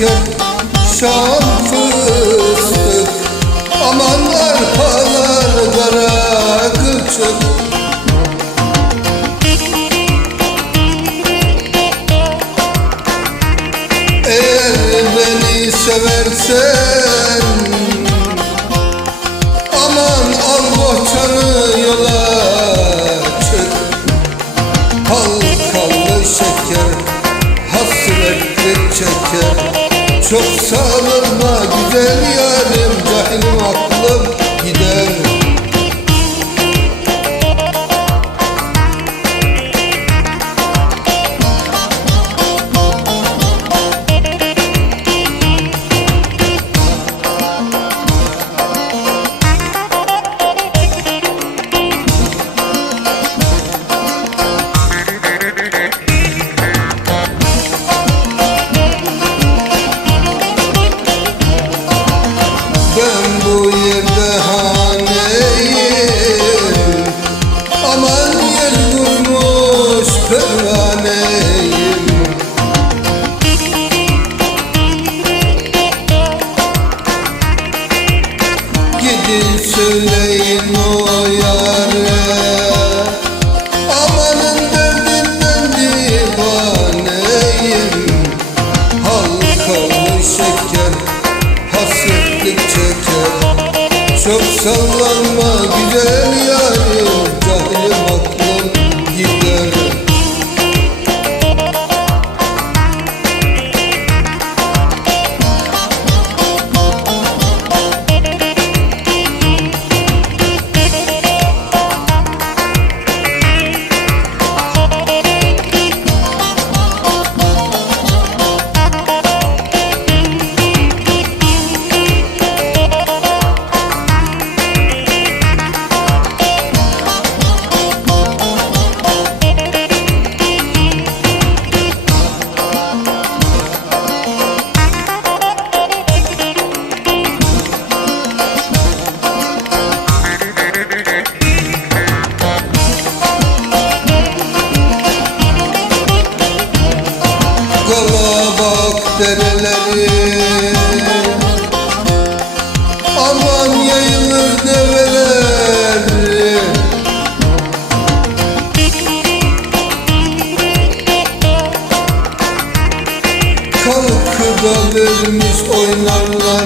şeker Şam fıstık Aman arpalar kara kılçık. Eğer beni seversen Aman al bohçanı yola çık. Halkalı şeker hasretlik çeker Çok sağlama güzel yarim Cahilim aklım Gidin söyleyin o yare Amanın şeker hasretlik çeker Çok sallanma güzel dereleri Aman yayılır develer Kalkıda vermiş oynarlar